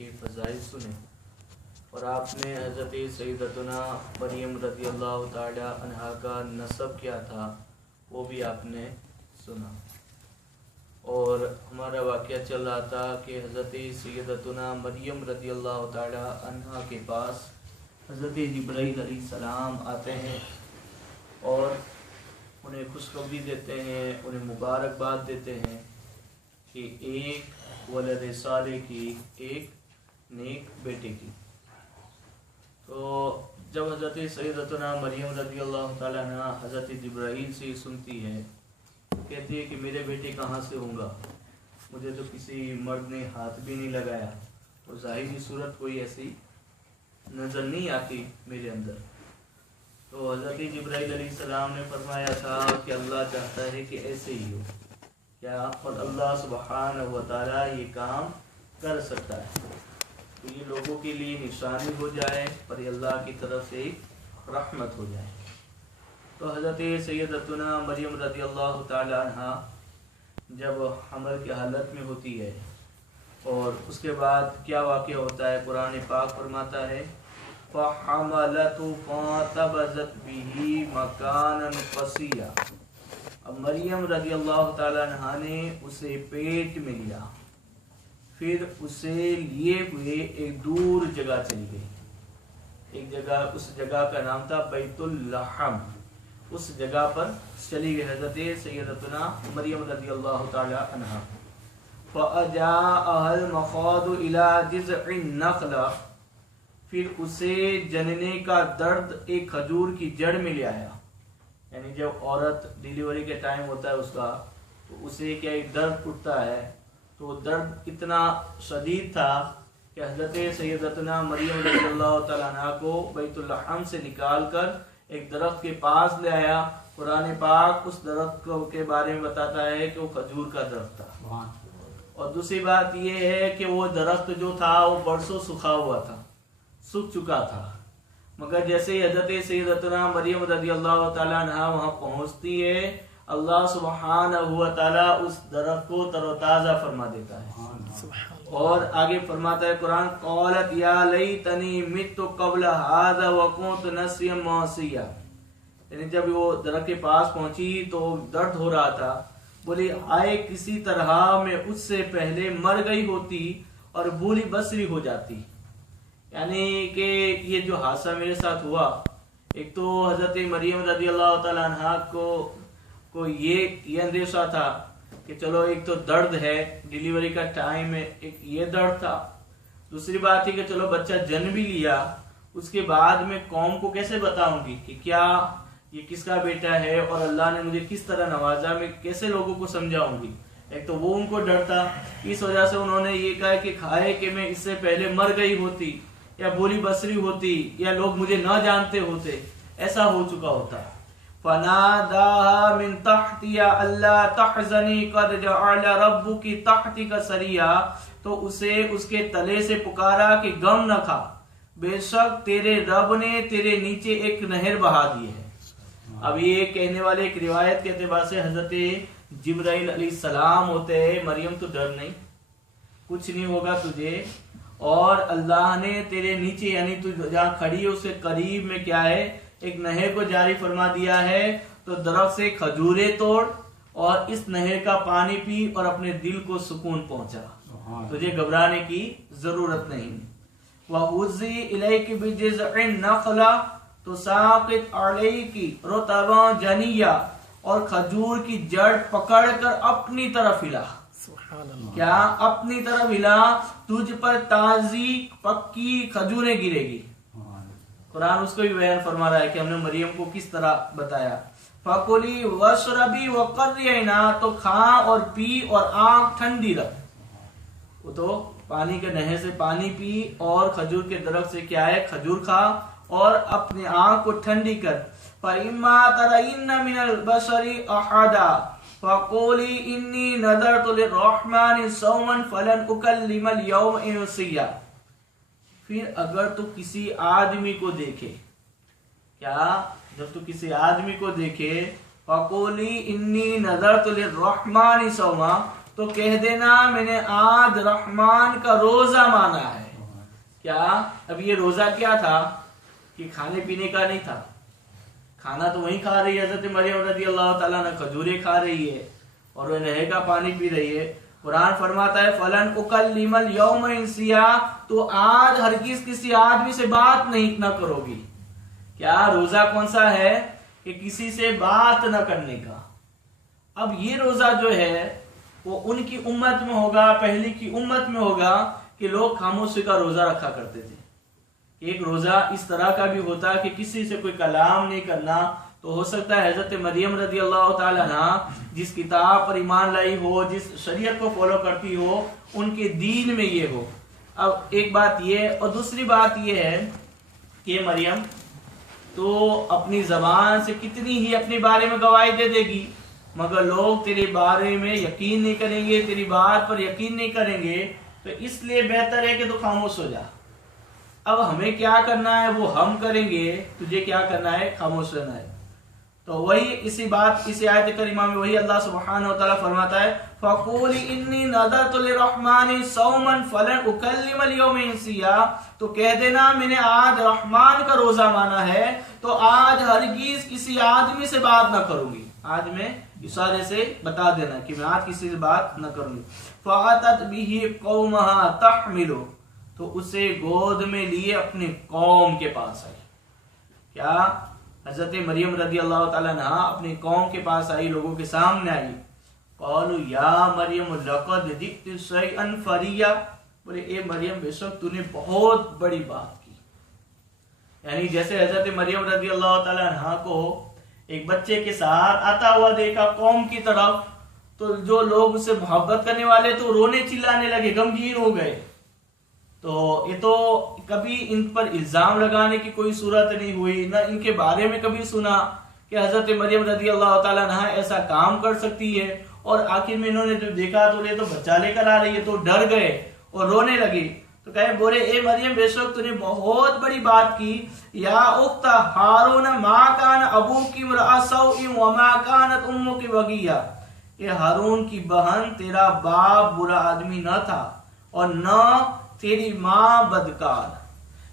کے فضائل سنے اور آپ نے حضرت سیدتنا مریم رضی اللہ تعالی عنہا کا نسب کیا تھا وہ بھی آپ نے سنا، اور ہمارا واقعہ چل رہا تھا کہ حضرت سیدتنا مریم رضی اللہ تعالی عنہا کے پاس حضرت جبرائیل علیہ السلام آتے ہیں اور انہیں خوشخبری دیتے ہیں، انہیں مبارکباد دیتے ہیں کہ ایک ولد صالح کی، ایک نیک بیٹے کی۔ تو جب حضرت سیدتنا مریم رضی اللہ تعالیٰ عنہ حضرت جبرائیل سے سنتی ہے، کہتی ہے کہ میرے بیٹے کہاں سے ہوں گا، مجھے تو کسی مرد نے ہاتھ بھی نہیں لگایا اور ظاہری صورت کوئی ایسی نظر نہیں آتی میرے اندر۔ تو حضرت جبرائیل علیہ السلام نے فرمایا تھا کہ اللہ چاہتا ہے کہ ایسے ہی ہو، کیا اور اللہ سبحانہ و تعالیٰ یہ کام کر سکتا ہے، تو یہ لوگوں کے لیے نشانی ہو جائے اور یہ اللہ کی طرف سے رحمت ہو جائے۔ تو حضرت سیدتنا مریم رضی اللہ تعالی عنہ جب حمل کی حالت میں ہوتی ہے اور اس کے بعد کیا واقعہ ہوتا ہے، قرآن پاک فرماتا ہے فَحَمَلَتُ فَانْتَبَذَتْ بِهِ مَكَانًا قَصِيًّا، اب مریم رضی اللہ تعالی عنہ نے اسے پیٹ میں لیا، پھر اسے لیے ہوئے ایک دور جگہ چلی گئی، ایک جگہ، اس جگہ کا نام تھا بیت اللحم، اس جگہ پر چلی گئی حضرت سیدتنا مریم رضی اللہ تعالی عنہ۔ فَأَجَاءَهَا الْمَخَاضُ إِلَى جِذْعِ النَّخْلَةِ، پھر اسے جننے کا درد ایک کھجور کی جڑ میں لے آیا، یعنی جب عورت ڈیلیوری کے ٹائم ہوتا ہے اس کا، تو اسے کیا ایک درد اٹھتا ہے، تو درد اتنا شدید تھا کہ حضرت سیدتنا مریم رضی اللہ تعالیٰ عنہ کو بیت اللحم سے نکال کر ایک درخت کے پاس لے آیا۔ قرآن پاک اس درخت کے بارے میں بتاتا ہے کہ وہ کھجور کا درخت تھا، اور دوسری بات یہ ہے کہ وہ درخت جو تھا وہ برسوں سوکھا ہوا تھا، سوکھ چکا تھا، مگر جیسے ہی حضرت سیدتنا مریم رضی اللہ تعالیٰ عنہ وہاں پہنچتی ہے، اللہ سبحانہ و تعالیٰ اس درخت کو تر و تازہ فرما دیتا ہے۔ اور آگے فرماتا ہے قرآن قالت یا لیتنی مت قبل ھذا وکنت نسیا منسیا، یعنی جب وہ درخت کے پاس پہنچی تو درد ہو رہا تھا، بولی آئے کسی طرح میں اس سے پہلے مر گئی ہوتی اور بھولی بسری ہو جاتی، یعنی کہ یہ جو حادثہ میرے ساتھ ہوا، ایک تو حضرت مریم رضی اللہ تعالیٰ عنہ کو یہ اندیشہ تھا کہ چلو ایک تو درد ہے، ڈیلیوری کا ٹائم ہے، ایک یہ درد تھا، دوسری بات ہے کہ چلو بچہ جن بھی لیا، اس کے بعد میں قوم کو کیسے بتاؤں گی کہ کیا یہ کس کا بیٹا ہے اور اللہ نے مجھے کس طرح نوازا، میں کیسے لوگوں کو سمجھاؤں گی۔ ایک تو وہ ان کو ڈر تھا، اس وجہ سے انہوں نے یہ کہا کہ کھائے کہ میں اس سے پہلے مر گئی ہوتی یا بولی بسری ہوتی یا لوگ مجھے نہ جانتے ہوتے، ایسا ہو چکا ہوتا۔ فَنَادَاهَا مِن تَحْتِهَا أَلَّا تَحْزَنِي قَدْ جَعَلَ رَبُّكِ تَحْتِكَ سَرِيًّا، تو اسے اس کے تلے سے پکارا کہ غم نہ کھا، بے شک تیرے رب نے تیرے نیچے ایک نہر بہا دی ہے۔ اب یہ کہنے والے ایک روایت کے اعتبار سے حضرت جبرائیل علیہ السلام ہوتے ہیں، مریم تو ڈر نہیں، کچھ نہیں ہوگا تجھے، اور اللہ نے تیرے نیچے یعنی تو جہاں کھڑی ہے اس کے قریب میں کیا ہے، ایک نہر کو جاری فرما دیا ہے، تو درخت سے کھجورے توڑ اور اس نہر کا پانی پی اور اپنے دل کو سکون پہنچا، تجھے گھبرانے کی ضرورت نہیں۔ وَهُزِّي إِلَيْكِ بِجِذْعِ النَّخْلَةِ تُسَاقِطْ عَلَيْكِ رُطَبًا جَنِيًّا، اور کھجور کی جڑ پکڑ کر اپنی طرف ہلا، کیا اپنی طرف ہلا، تجھ پر تازی پکی کھجوریں گرے گی۔ قرآن اس کو بھی بیان فرما رہا ہے کہ ہم نے مریم کو کس طرح بتایا۔ فَقُلِي وَاشْرَبِي وَقَرِّ عَيْنَا، تو کھا اور پی اور آنکھ ٹھنڈی رکھ، وہ تو پانی کے نہر سے پانی پی اور کھجور کے درخت سے کیا ہے، کھجور کھا اور اپنے آنکھ کو ٹھنڈی کر۔ فَإِمَّا تَرَيِنَّ مِنَ الْبَشَرِ أَحَدًا فَقُولِي إِنِّي نَذَرْتُ لِلرَّحْمَنِ صَوْمًا فَلَنْ أُكَلِّمَ الْيَوْمَ إِنسِيًّا، پھر اگر تو کسی آدمی کو دیکھے، کیا جب تو کسی آدمی کو دیکھے، فَقُولِي إِنِّي نَذَرْتُ لِلرَّحْمَنِ صَوْمًا، تو کہہ دینا میں نے آج رحمان کا روزہ مانا ہے، کیا اب یہ روزہ کیا تھا کہ کھانے پینے کا نہیں تھا، کھانا تو وہیں کھا رہی ہے حضرت مریم رضی اللہ تعالیٰ نے، کھجوریں کھا رہی ہے اور وہ نہر کا پانی پی رہی ہے۔ قرآن فرماتا ہے فلن اکلم الیوم انسیا، تو آج ہرگز کسی آدمی سے بات نہ کرو گی۔ کیا روزہ کون سا ہے کہ کسی سے بات نہ کرنے کا۔ اب یہ روزہ جو ہے وہ ان کی امت میں ہوگا، پہلی کی امت میں ہوگا کہ لوگ خاموشی کا روزہ رکھا کرتے تھے۔ ایک روزہ اس طرح کا بھی ہوتا کہ کسی سے کوئی کلام نہیں کرنا، تو ہو سکتا ہے حضرت مریم رضی اللہ تعالیٰ عنہ جس کتاب پر ایمان لائی ہو، جس شریعت کو فالو کرتی ہو، ان کے دین میں یہ ہو۔ اب ایک بات یہ، اور دوسری بات یہ ہے کہ مریم تو اپنی زبان سے کتنی ہی اپنے بارے میں گواہی دے دے گی، مگر لوگ تیرے بارے میں یقین نہیں کریں گے، تیری بات پر یقین نہیں کریں گے، تو اس لیے بہتر ہے کہ تو خاموش ہو جا۔ اب ہمیں کیا کرنا ہے وہ ہم کریں گے، تجھے کیا کرنا ہے، خاموش رہنا ہے۔ تو وہی اسی آیت کریمہ میں وہی اللہ سبحانہ وتعالی فرماتا ہے فَقُولِ إِنِّي نَذَرْتُ لِلرَّحْمَٰنِ صَوْمًا فَلَنْ أُكَلِّمَ الْيَوْمَ إِنسِيًّا، تو کہہ دینا میں نے آج رحمان کا روزہ مانا ہے تو آج ہرگز کسی آدمی سے بات نہ کروں گی۔ آج میں اشارے سے بتا دینا کہ میں آج کسی سے بات نہ کروں گی۔ فَأَتَتْ بِهِ قَوْمَهَا تَحْمِلُهُ، تو اسے گود میں لیے اپنے قوم کے پاس آئی۔ کیا حضرت مریم رضی اللہ تعالیٰ عنہ اپنی قوم کے پاس آئی، لوگوں کے سامنے آئی۔ قالوا یا مریم لقد جئت شیئا فریا، بولے اے مریم بے شک تو نے بہت بڑی بات کی۔ یعنی جیسے حضرت مریم رضی اللہ تعالیٰ عنہ کو ایک بچے کے ساتھ آتا ہوا دیکھا قوم کی طرف، تو جو لوگ اسے محبت کرنے والے تو رونے چلانے لگے، غمگین ہو گئے۔ تو یہ تو کبھی ان پر الزام لگانے کی کوئی صورت نہیں ہوئی، نہ ان کے بارے میں کبھی سنا کہ حضرت مریم رضی اللہ تعالیٰ عنہ ایسا کام کر سکتی ہے، اور آخر میں انہوں نے جب دیکھا تو یہ تو بچہ لے کر آ رہی ہے، تو ڈر گئے اور رونے لگی۔ تو کہے بولے اے مریم بے شک تو نے بہت بڑی بات کی، یا اخت ہارون ما کان ابوکی امرأ سوء وما کانت امکی بغیہ، اے ہارون کی بہن تیرا باپ برا آدمی نہ تھا اور نہ تیری ماں بدکار۔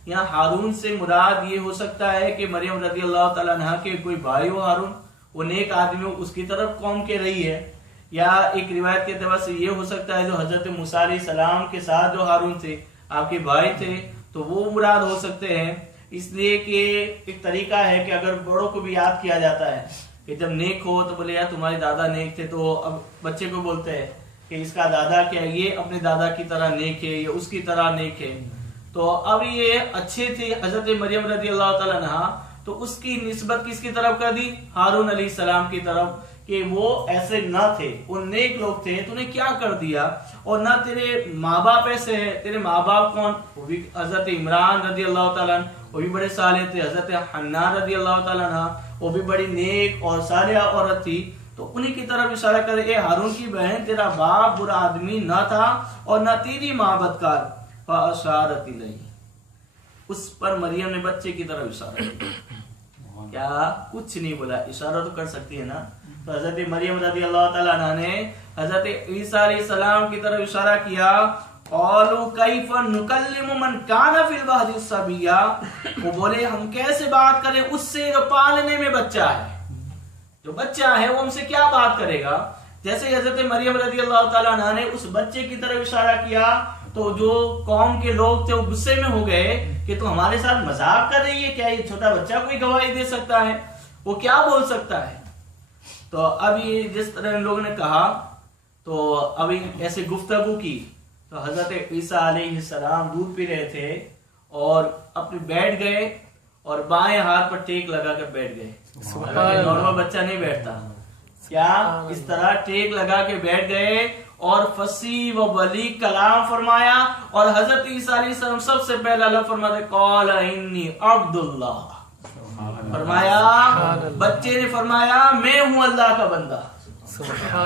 یہاں ہارون سے مراد یہ ہو سکتا ہے کہ مریم رضی اللہ تعالیٰ عنہ کے کوئی بھائی ہو ہارون، وہ نیک آدمی ہو، اس کی طرف قوم کے رہی ہے، یا ایک روایت کے اعتبار سے یہ ہو سکتا ہے جو حضرت موسیٰ علیہ السلام کے ساتھ جو ہارون تھے آپ کے بھائی تھے، تو وہ مراد ہو سکتے ہیں۔ اس لیے کہ ایک طریقہ ہے کہ اگر بڑوں کو بھی یاد کیا جاتا ہے کہ جب نیک ہو تو بولے یار تمہارے دادا نیک تھے، تو اب بچے کو بولتے ہیں کہ اس کا دادا کیا ہے، یہ اپنے دادا کی طرح نیک ہے، یہ اس کی طرح نیک ہے۔ تو اب یہ اچھے تھے حضرت مریم رضی اللہ تعالیٰ عنہ، تو اس کی نسبت کس کی طرف کر دی، ہارون علیہ السلام کی طرف، کہ وہ ایسے نہ تھے، وہ نیک لوگ تھے، تو نے کیا کر دیا، اور نہ تیرے ماں باپ ایسے ہیں۔ تیرے ماں باپ کون، وہ بھی حضرت عمران رضی اللہ تعالیٰ عنہ، وہ بھی بڑے صالح تھے، حضرت حنان رضی اللہ تعالیٰ عنہ وہ بھی بڑی نیک اور صالحہ عورت تھی، تو انہی کی طرف اشارہ کرے اے ہارون کی بہن تیرا باپ برا آدمی نہ تھا اور نہ تیری ماں بدکار۔ فاشارت الیہ، اس پر مریم نے بچے کی طرف اشارہ کیا، کیا کچھ نہیں بولا، اشارہ تو کر سکتی ہے نا۔ تو حضرت مریم رضی اللہ تعالیٰ عنہ نے حضرت عیسیٰ علیہ السلام کی طرف اشارہ کیا۔ قالوا کیف نکلم من کان فی المہد صبیا، وہ بولے ہم کیسے بات کریں اس سے جو پالنے میں بچہ ہے، جو بچہ ہے وہ ہم سے کیا بات کرے گا۔ جیسے حضرت مریم رضی اللہ تعالیٰ عنہ نے اس بچے کی طرف اشارہ کیا، تو جو قوم کے لوگ تھے وہ غصے میں ہو گئے کہ تو ہمارے ساتھ مذاق کر رہی ہے کیا، یہ چھوٹا بچہ کوئی گواہی دے سکتا ہے، وہ کیا بول سکتا ہے۔ تو اب یہ جس طرح ان لوگوں نے کہا، تو اب ایسے گفتگو کی، تو حضرت عیسیٰ علیہ السلام دودھ پی رہے تھے اور اپنے بیٹھ گئے اور بائیں ہاتھ پر ٹیک لگا کر بیٹھ گئے۔ نارمل بچہ نہیں بیٹھتا، کیا اس طرح ٹیک لگا کے بیٹھ گئے اور فصیح و بلیغ کلام فرمایا، اور حضرت عیسیٰ علیہ السلام سب سے پہلا لفظ فرماتے قال انی عبد اللہ، فرمایا بچے نے فرمایا میں ہوں اللہ کا بندہ،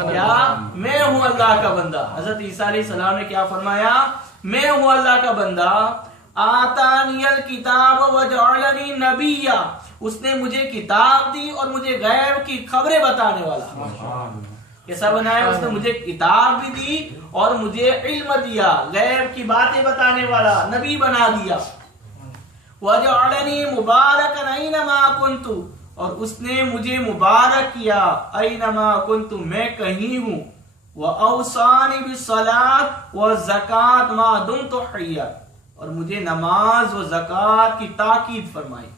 کیا میں ہوں اللہ کا بندہ۔ حضرت عیسیٰ علیہ السلام نے کیا فرمایا، میں ہوں اللہ کا بندہ۔ آتانی الکتاب وجعلنی نبیا، اس نے مجھے کتاب دی اور مجھے غیب کی خبریں بتانے والا۔ کیسا بنایا؟ اس نے مجھے کتاب بھی دی اور مجھے علم دیا، غیب کی باتیں بتانے والا نبی بنا دیا۔ وَجَعَلَنِي مُبَارَكًا أَيْنَمَا كُنْتُ، اور اس نے مجھے مبارک کیا، أَيْنَمَا كُنْتُ، میں کہیں ہوں، وَأَوْصَانِي بِالصَّلَاةِ وَالزَّكَاةِ مَا دُمْتُ حَيًّا، اور مجھے نماز و زکوٰۃ کی تاکید فرمائی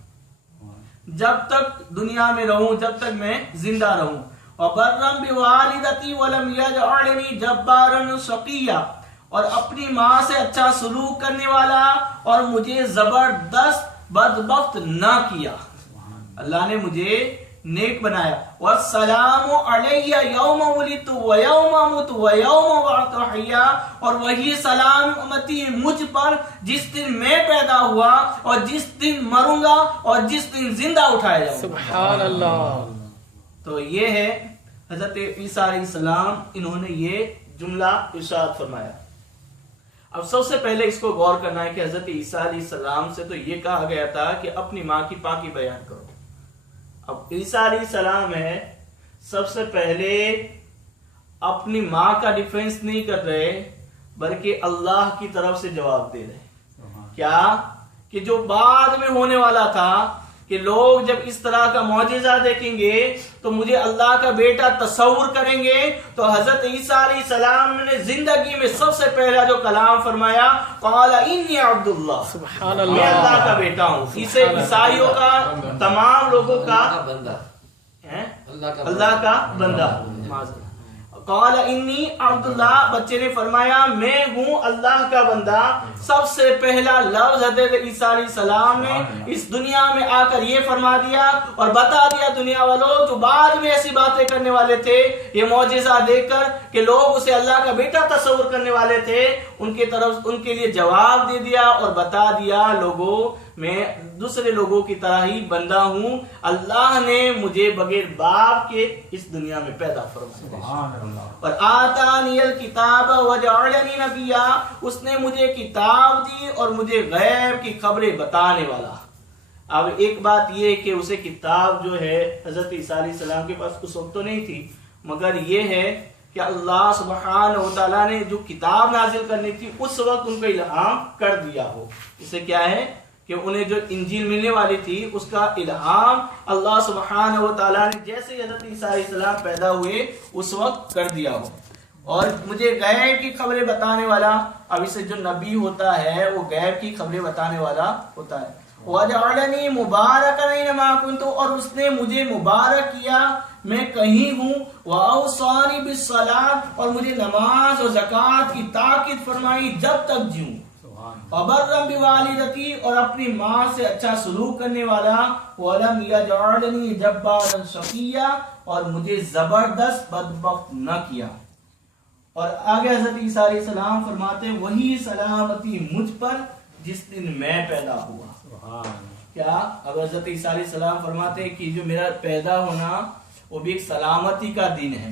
جب تک دنیا میں رہوں، جب تک میں زندہ رہوں۔ وَبَرًّا بِوَالِدَتِي وَلَمْ يَجْعَلْنِي جَبَّارًا شَقِيًّا، اور اپنی ماں سے اچھا سلوک کرنے والا اور مجھے زبردست بدبخت نہ کیا، اللہ نے مجھے نیک بنایا۔ والسلام علی یوم ولدت ویوم اموت ویوم ابعث حیا، اور وہی سلامتی مجھ پر جس دن میں پیدا ہوا اور جس دن مروں گا اور جس دن زندہ اٹھایا جاؤں گا۔ سبحان اللہ۔ تو یہ ہے حضرت عیسیٰ علیہ السلام، انہوں نے یہ جملہ ارشاد فرمایا۔ اب سب سے پہلے اس کو غور کرنا ہے کہ حضرت عیسیٰ علیہ السلام سے تو یہ کہا گیا تھا کہ اپنی ماں کی پاکی بیان کرو۔ اب عیسیٰ علیہ السلام ہے، سب سے پہلے اپنی ماں کا ڈیفینس نہیں کر رہے بلکہ اللہ کی طرف سے جواب دے رہے۔ کیا کہ جو بعد میں ہونے والا تھا کہ لوگ جب اس طرح کا معجزہ دیکھیں گے تو مجھے اللہ کا بیٹا تصور کریں گے، تو حضرت عیسیٰ علیہ السلام نے زندگی میں سب سے پہلا جو کلام فرمایا، قال انی عبد اللہ، سبحان میں اللہ، اللہ کا بیٹا ہوں۔ اسے عیسائیوں کا، تمام لوگوں کا اللہ کا بندہ، قال انی عبد اللہ، بچے نے فرمایا میں ہوں اللہ کا بندہ۔ سب سے پہلا لفظ حضرت عیسیٰ علیہ السلام نے اس دنیا میں آ کر یہ فرما دیا اور بتا دیا دنیا والوں جو بعد میں ایسی باتیں کرنے والے تھے، یہ معجزہ دیکھ کر کہ لوگ اسے اللہ کا بیٹا تصور کرنے والے تھے، ان کی طرف ان کے لیے جواب دے دیا اور بتا دیا لوگوں میں دوسرے لوگوں کی طرح ہی بندہ ہوں، اللہ نے مجھے بغیر باپ کے اس دنیا میں پیدا فرمایا۔ اور آتانی الکتاب وجعلنی نبیا، اس نے مجھے کتاب دی اور مجھے غیب کی خبریں بتانے والا۔ اب ایک بات یہ کہ اسے کتاب جو ہے حضرت عیسیٰ علیہ السلام کے پاس اس وقت تو نہیں تھی، مگر یہ ہے کہ اللہ سبحانہ و تعالیٰ نے جو کتاب نازل کرنی تھی اس وقت ان کو الہام کر دیا ہو۔ اسے کیا ہے کہ انہیں جو انجیل ملنے والی تھی اس کا الہام اللہ سبحانہ و تعالیٰ نے جیسے حضرت عیسیٰ علیہ السلام پیدا ہوئے اس وقت کر دیا ہو۔ اور مجھے غیب کی خبریں بتانے والا، اب اسے جو نبی ہوتا ہے وہ غیب کی خبریں بتانے والا ہوتا ہے۔ وَجَعَلَنِي مُبَارَكًا أَيْنَمَا كُنْتُ، اور اس نے مجھے مبارک کیا میں کہیں ہوں، وَأَوْصَانِي بِالصَّلَاةِ، اور مجھے نماز اور زکوٰۃ کی تاکید فرمائی جب تک جیوں، وَبَرًّا بِوَالِدَتِي، اور اپنی ماں سے اچھا سلوک کرنے والا، وَلَمْ يَجْعَلْنِي جَبَّارًا شَقِيًّا، اور مجھے زبردست بدبخت نہ کیا۔ اور آگے حضرت عیسیٰ علیہ السلام فرماتے وہی سلامتی مجھ پر جس دن میں پیدا ہوا۔ کیا اب حضرت عیسیٰ علیہ السلام فرماتے کہ جو میرا پیدا ہونا وہ بھی ایک سلامتی کا دن ہے،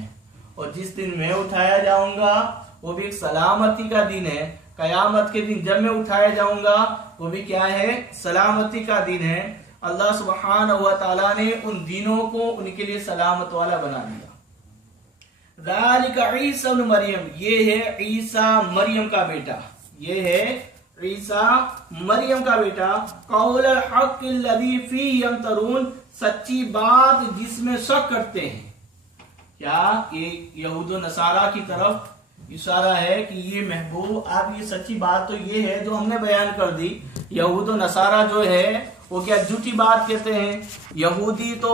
اور جس دن میں اٹھایا جاؤں گا وہ بھی ایک سلامتی کا دن ہے۔ قیامت کے دن جب میں اٹھایا جاؤں گا وہ بھی کیا ہے؟ سلامتی کا دن ہے۔ اللہ سبحانہ و تعالیٰ نے ان دنوں کو ان کے لیے سلامت والا بنا دیا۔ ذالک عیسیٰ ابن مریم، یہ ہے عیسیٰ مریم کا بیٹا، یہ ہے عیسیٰ مریم کا بیٹا۔ قول الحق الذی فیہ یمترون، سچی بات جس میں شک کرتے ہیں۔ کیا یہ یہود و نصارہ کی طرف اشارہ ہے کہ یہ محبوب آپ یہ سچی بات تو یہ ہے جو ہم نے بیان کر دی۔ یہود و نصارہ جو ہے وہ کیا جھوٹی بات کہتے ہیں؟ یہودی تو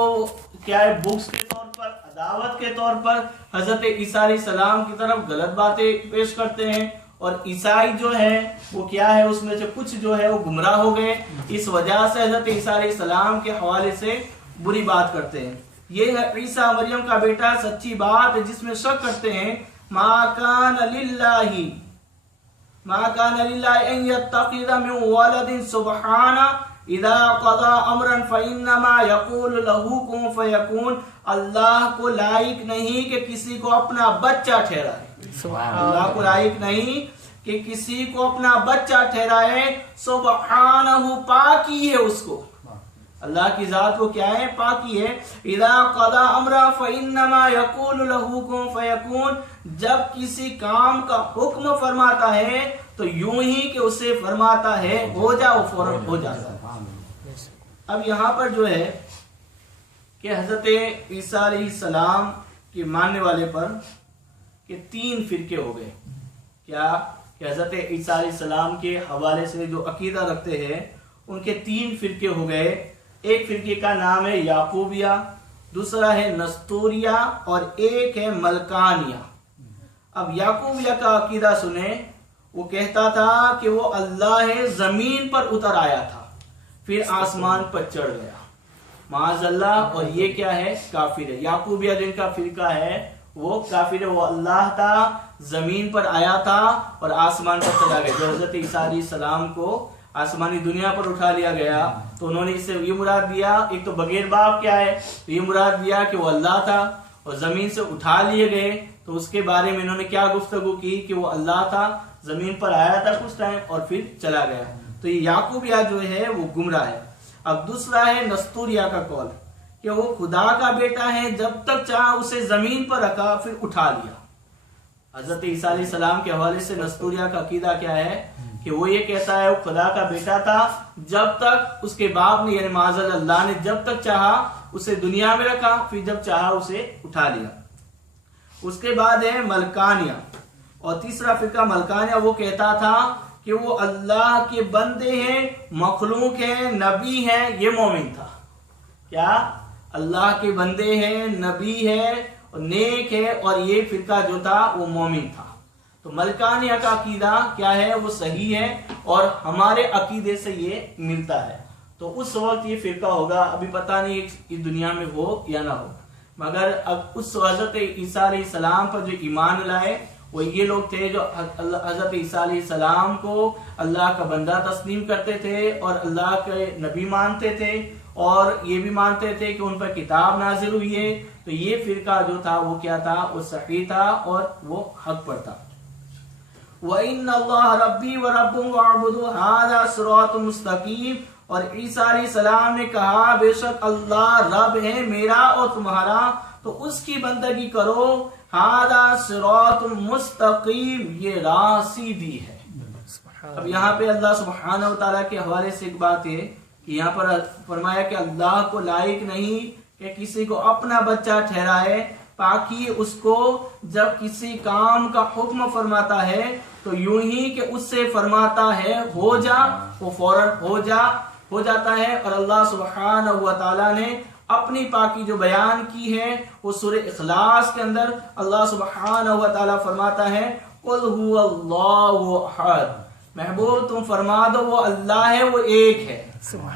کیا ہے بکس کے طور پر، عداوت کے طور پر حضرت عیسیٰ علیہ السلام کی طرف غلط باتیں پیش کرتے ہیں، اور عیسائی جو ہے وہ کیا ہے اس میں سے کچھ جو ہے وہ گمراہ ہو گئے، اس وجہ سے حضرت عیسیٰ علیہ السلام کے حوالے سے بری بات کرتے ہیں۔ یہ ہے عیسیٰ مریم کا بیٹا، سچی بات جس میں شک کرتے ہیں۔ ما کان للہ ان یتخذ من ولد سبحانہ اذا قضى امرا فانما يقول له كن فيكون، اللہ کو لائق نہیں کہ کسی کو اپنا بچہ ٹھہرائے، اللہ کو لائق نہیں کہ کسی کو اپنا بچہ ٹھہرائے، سبحانہ پاکی ہے اس کو، اللہ کی ذات وہ کیا ہے؟ پاکی ہے. اذا قضى امرا فانما يقول له كن فيكون، جب کسی کام کا حکم فرماتا ہے تو یوں ہی کہ اسے فرماتا ہے ہو جا، وہ فوراً ہو جاتا ہے. اب یہاں پر جو ہے کہ حضرت عیسیٰ علیہ السلام کے ماننے والے پر کہ 3 فرقے ہو گئے. کیا کہ حضرت عیسیٰ علیہ السلام کے حوالے سے جو عقیدہ رکھتے ہیں ان کے 3 فرقے ہو گئے. ایک فرقے کا نام ہے یعقوبیہ، دوسرا ہے نستوریہ اور ایک ہے ملکانیہ. اب یعقوبیہ کا عقیدہ سنیں، وہ کہتا تھا کہ وہ اللہ زمین پر اتر آیا تھا پھر آسمان پر چڑھ گیا، معاذ اللہ. اور یہ کیا ہے؟ کافر ہے. یعقوبیہ جن کا فرقہ ہے وہ کافر ہے. وہ اللہ تھا، زمین پر آیا تھا اور آسمان پر چلا گیا. جو حضرت عیسیٰ علیہ السلام کو آسمانی دنیا پر اٹھا لیا گیا تو انہوں نے اس سے یہ مراد دیا، ایک تو بغیر باپ کیا ہے، یہ مراد دیا کہ وہ اللہ تھا اور زمین سے اٹھا لیے گئے. تو اس کے بارے میں انہوں نے کیا گفتگو کی کہ وہ اللہ تھا، زمین پر آیا تھا کچھ ٹائم اور پھر چلا گیا. تو یہ یعقوبیہ جو ہے وہ گمراہ ہے. اب دوسرا ہے نستوریہ کا قول کہ وہ خدا کا بیٹا ہے، جب تک چاہا اسے زمین پر رکھا پھر اٹھا لیا. حضرت عیسیٰ علیہ السلام کے حوالے سے نستوریہ کا عقیدہ کیا ہے کہ وہ یہ کہتا ہے وہ خدا کا بیٹا تھا جب تک اس کے باپ نے یعنی معاذ اللہ نے جب تک چاہا اسے دنیا میں رکھا، پھر جب چاہا اسے اٹھا لیا. اس کے بعد ہے ملکانیہ، اور تیسرا فرقہ ملکانیہ وہ کہتا تھا کہ وہ اللہ کے بندے ہیں، مخلوق ہیں، نبی ہیں. یہ مومن تھا. کیا؟ اللہ کے بندے ہیں، نبی ہے، نیک ہے، اور یہ فرقہ جو تھا وہ مومن تھا. تو ملکانیہ کا عقیدہ کیا ہے؟ وہ صحیح ہے اور ہمارے عقیدے سے یہ ملتا ہے. تو اس وقت یہ فرقہ ہوگا، ابھی پتہ نہیں اس دنیا میں ہو یا نہ ہو، مگر اب اس حضرت عیسیٰ علیہ السلام پر جو ایمان لائے وہ یہ لوگ تھے جو حضرت عیسیٰ علیہ السلام کو اللہ کا بندہ تسلیم کرتے تھے اور اللہ کے نبی مانتے تھے، اور یہ بھی مانتے تھے کہ ان پر کتاب نازل ہوئی ہے. تو یہ فرقہ جو تھا وہ کیا تھا؟ وہ صحیح تھا اور وہ حق پر تھا. وَإِنَّ اللَّهَ رَبِّي وَرَبُّكُمْ وَاعْبُدُوهُ هَذَا صِرَاطٌ مُسْتَقِيمٌ. اور عیسیٰ علیہ السلام نے کہا بے شک اللہ رب ہے میرا اور تمہارا، تو اس کی بندگی کرو. ہذا صراط مستقیم، یہ راہ سیدھی ہے. اب یہاں پہ اللہ سبحانہ وتعالیٰ کے حوالے سے ایک بات ہے کہ یہاں پر فرمایا کہ اللہ کو لائق نہیں کہ کسی کو اپنا بچہ ٹھہرائے، باقی اس کو جب کسی کام کا حکم فرماتا ہے تو یوں ہی کہ اس سے فرماتا ہے ہو جا، وہ فوراً ہو جاتا ہے. اور اللہ سبحانہ وتعالیٰ نے اپنی پاکی جو بیان کی ہے وہ سورہ اخلاص کے اندر اللہ سبحانہ وتعالیٰ فرماتا ہے قل هو اللہ احد. محبوب تم فرما دو وہ اللہ ہے، وہ ایک ہے.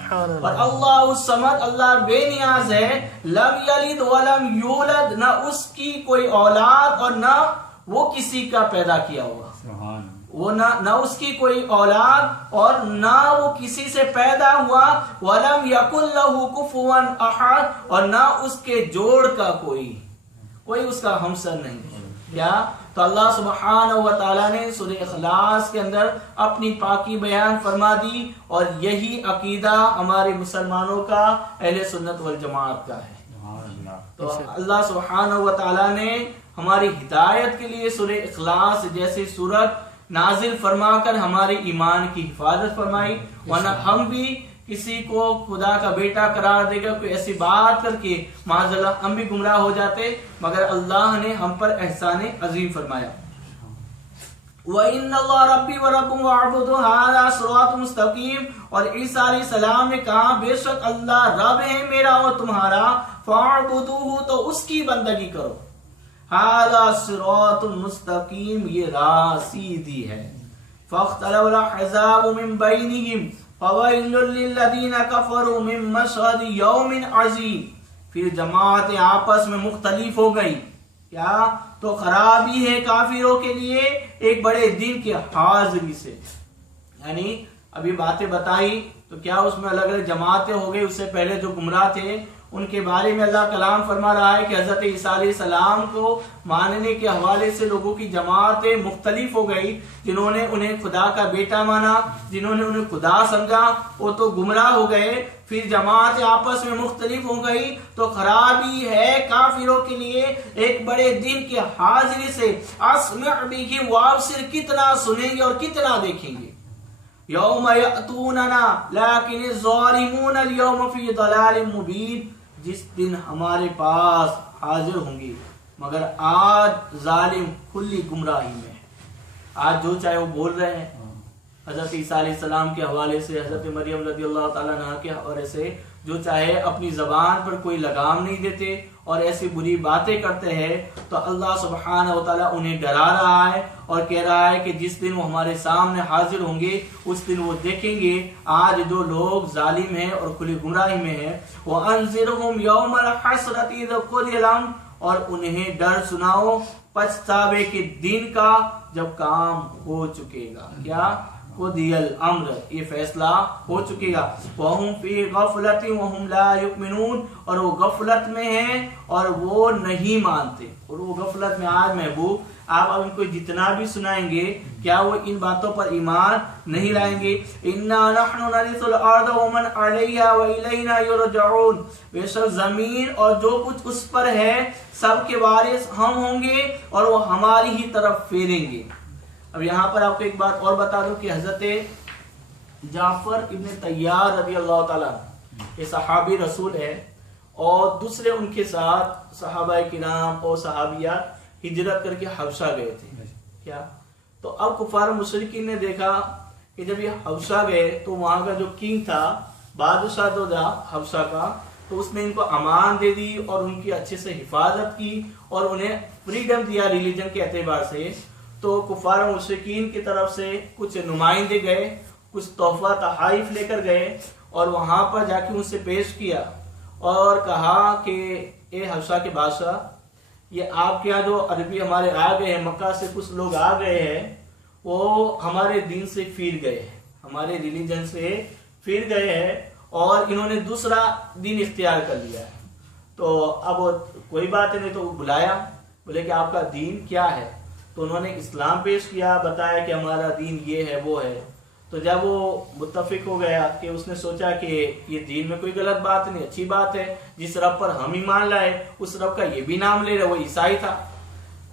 اور اللہ الصمد، اللہ بے نیاز ہے. لم یلد ولم یولد، نہ اس کی کوئی اولاد اور نہ وہ کسی کا پیدا کیا ہوا. وہ نہ اس کی کوئی اولاد اور نہ وہ کسی سے پیدا ہوا. ولم یکن لہ کفوا احد، اور نہ اس کے جوڑ کا کوئی اس کا ہمسر نہیں. کیا؟ تو اللہ سبحانہ وتعالیٰ نے سورہ اخلاص کے اندر اپنی پاکی بیان فرما دی، اور یہی عقیدہ ہمارے مسلمانوں کا اہل سنت والجماعت کا ہے. تو اللہ سبحانہ وتعالیٰ نے ہماری ہدایت کے لیے سورہ اخلاص جیسی سورت نازل فرما کر ہمارے ایمان کی حفاظت فرمائی، ورنہ ہم بھی کسی کو خدا کا بیٹا قرار دے گا کوئی ایسی بات کر کے معاذ اللہ ہم بھی گمراہ ہو جاتے، مگر اللہ نے ہم پر احسان عظیم فرمایا. وَإِنَّ اللَّهَ رَبِّي وَرَبُّكُمْ وَاعْبُدُوهُ هَذَا صِرَاطٌ مُسْتَقِيمٌ. اور عیسیٰ علیہ السلام نے کہا بے شک اللہ رب ہے میرا اور تمہارا، فَاعْبُدُوهُ تو اس کی بندگی کرو. هَذَا صِرَاطٌ مُسْتَقِيمٌ، یہ راہ سیدھی ہے. فَاخْتَلَفَ الْأَحْزَابُ مِنْ بَيْنِهِمْ فَوَيْلٌ لِّلَّذِينَ كَفَرُوا مِن مَّشْهَدِ يَوْمٍ عَظِيمٍ. پھر جماعتیں آپس میں مختلف ہو گئی. کیا؟ تو خرابی ہے کافروں کے لیے ایک بڑے دن کی حاضری سے. یعنی ابھی باتیں بتائی تو کیا اس میں الگ الگ جماعتیں ہو گئی، اس سے پہلے جو گمراہ تھے ان کے بارے میں اللہ کلام فرما رہا ہے کہ حضرت عیسیٰ علیہ السلام کو ماننے کے حوالے سے لوگوں کی جماعتیں مختلف ہو گئی. جنہوں نے انہیں خدا کا بیٹا مانا، جنہوں نے انہیں خدا سمجھا، وہ تو گمراہ ہو گئے. پھر جماعتیں آپس میں مختلف ہو گئی تو خرابی ہے کافروں کے لیے ایک بڑے دن کے حاضری سے. اسمع بہم وابصر، کتنا سنیں گے اور کتنا دیکھیں گے. یوم یأتوننا لیکن الظالمون اليوم فی ضلال مبین، جس دن ہمارے پاس حاضر ہوں گے مگر آج ظالم کھلی گمراہی میں. آج جو چاہے وہ بول رہے ہیں حضرت عیسیٰ علیہ السلام کے حوالے سے، حضرت مریم رضی اللہ تعالیٰ عنہ کے حوالے سے، جو چاہے اپنی زبان پر کوئی لگام نہیں دیتے اور ایسی بری باتیں کرتے ہیں. تو اللہ سبحانہ و تعالیٰ انہیں ڈرا رہا ہے اور کہہ رہا ہے کہ جس دن وہ ہمارے سامنے حاضر ہوں گے اس دن وہ دیکھیں گے آج جو لوگ ظالم ہیں اور کھلی گمراہی میں ہیں. وَأَنذِرْهُمْ يَوْمَ الْحَسْرَةِ إِذْ قُضِيَ الْأَمْرُ، اور انہیں ڈر سناؤ پچھتاوے کے دن کا جب کام ہو چکے گا. کیا؟ قُضِيَ الْأَمْرُ، یہ فیصلہ ہو چکے گا. وَهُمْ فِي غَفْلَةٍ وَهُمْ لَا يُؤْمِنُونَ، اور وہ غفلت میں ہیں اور وہ نہیں مانتے. اور وہ غفلت میں آج محبوب آپ ان کو جتنا بھی سنائیں گے کیا وہ ان باتوں پر ایمان نہیں لائیں گے. اِنَّا نَحْنُ نَرِثُ الْأَرْضَ وَمَنْ عَلَيْهَا وَإِلَيْنَا يُرْجَعُونَ، بے شک زمین اور جو کچھ اس پر ہے سب کے وارث ہم ہوں گے اور وہ ہماری ہی طرف پھیریں گے. اب یہاں پر آپ کو ایک بات اور بتا دوں کہ حضرت جعفر ابن طیار رضی اللہ تعالیٰ یہ صحابی رسول ہے اور دوسرے ان کے ساتھ صحابہ کرام اور صحابیات ہجرت کر کے حبشہ گئے تھے. کیا؟ تو اب کفار مشرکین نے دیکھا کہ جب یہ حبشہ گئے تو وہاں کا جو کنگ تھا، بادشاہ جو تھا حبشہ کا، تو اس نے ان کو امان دے دی اور ان کی اچھے سے حفاظت کی اور انہیں فریڈم دیا ریلیجن کے اعتبار سے. تو کفار مشرکین کی طرف سے کچھ نمائندے گئے، کچھ تحفہ تحائف لے کر گئے اور وہاں پر جا کے ان سے پیش کیا اور کہا کہ اے حبشہ کے بادشاہ، یہ آپ کے یہاں جو عربی ہمارے آ گئے ہیں، مکہ سے کچھ لوگ آ گئے ہیں، وہ ہمارے دین سے پھر گئے ہیں، ہمارے ریلیجن سے پھر گئے ہیں اور انہوں نے دوسرا دین اختیار کر لیا ہے. تو اب کوئی بات نہیں، تو بلایا، بولے کہ آپ کا دین کیا ہے؟ تو انہوں نے اسلام پیش کیا، بتایا کہ ہمارا دین یہ ہے وہ ہے. تو جب وہ متفق ہو گیا کہ اس نے سوچا کہ یہ دین میں کوئی غلط بات نہیں، اچھی بات ہے، جس رب پر ہم ایمان لائے اس رب کا یہ بھی نام لے رہے، وہ عیسائی تھا.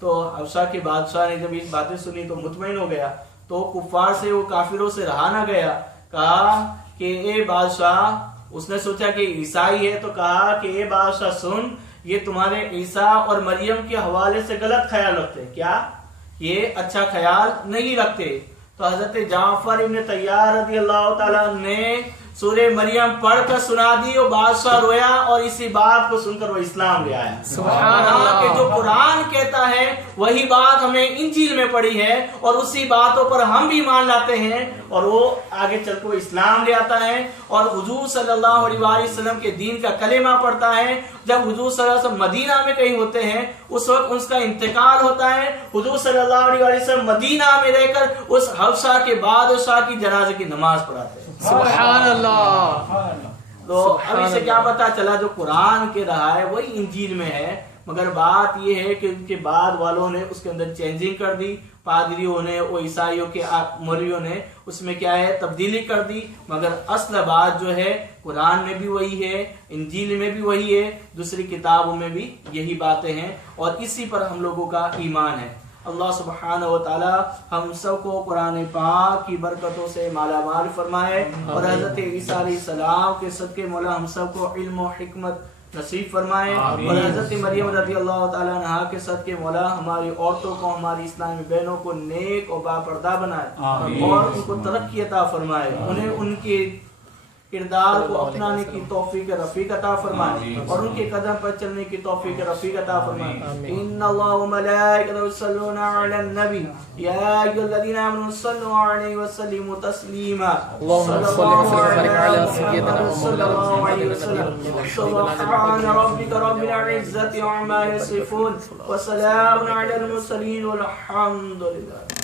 تو حبشہ کے بادشاہ نے جب اس باتیں سنی تو مطمئن ہو گیا. تو کفار سے، وہ کافروں سے رہا نہ گیا، کہا کہ اے بادشاہ، اس نے سوچا کہ عیسائی ہے تو کہا کہ اے بادشاہ سن، یہ تمہارے عیسیٰ اور مریم کے حوالے سے غلط خیال رکھتے. کیا؟ یہ اچھا خیال نہیں رکھتے. تو حضرت جعفر ابن طیار رضی اللہ تعالیٰ نے سورہ مریم پڑھ کر سنا دی اور بادشاہ رویا اور اسی بات کو سن کر وہ اسلام لے آیا. سبحان اللہ، کہ جو قرآن کہتا ہے وہی بات ہمیں انجیل میں پڑھی ہے اور اسی باتوں پر ہم بھی مان لاتے ہیں اور وہ آگے چل کر اسلام لے آتا ہے اور حضور صلی اللہ علیہ وسلم کے دین کا کلمہ پڑھتا ہے. جب حضور صلی اللہ علیہ وسلم مدینہ میں کہیں ہوتے ہیں اس وقت اس کا انتقال ہوتا ہے، حضور صلی اللہ علیہ وسلم مدینہ میں رہ کر اس حبشہ کے بادشاہ کی جنازے کی نماز پڑھاتے ہیں. سبحان اللہ. تو اب اسے کیا پتا چلا جو قرآن کے رہا ہے وہی انجیل میں ہے، مگر بات یہ ہے کہ ان کے بعد والوں نے اس کے اندر چینجنگ کر دی، پادریوں نے، وہ عیسائیوں کے مولویوں نے اس میں کیا ہے تبدیلی کر دی. مگر اصل بات جو ہے قرآن میں بھی وہی ہے، انجیل میں بھی وہی ہے، دوسری کتابوں میں بھی یہی باتیں ہیں اور اسی پر ہم لوگوں کا ایمان ہے. اللہ سبحانہ و تعالی ہم سب کو قرآن پاک کی برکتوں سے مالا مال فرمائے اور حضرت عیسیٰ علیہ السلام کے صدقے مولا ہم سب کو علم و حکمت نصیب فرمائے اور حضرت مریم رضی اللہ تعالیٰ عنہا کے صدقے مولا ہماری عورتوں کو، ہماری اسلامی بہنوں کو نیک اور باپردہ بنائے اور ان کو ترقی عطا فرمائے، انہیں ان کے کردار کو اپنانے کی توفیق رفیق عطا فرمائے اور ان کے قدم پر چلنے کی توفیق رفیق عطا فرمائے. ان اللہ و ملائکتہ یصلون علی النبی یا ایھا الذین آمنوا صلوا علیہ وسلموا تسلیما. اللهم صل وسلم علی سیدنا محمد سبحان ربک رب العزة عما یصفون وسلام علی المرسلین والحمد للہ.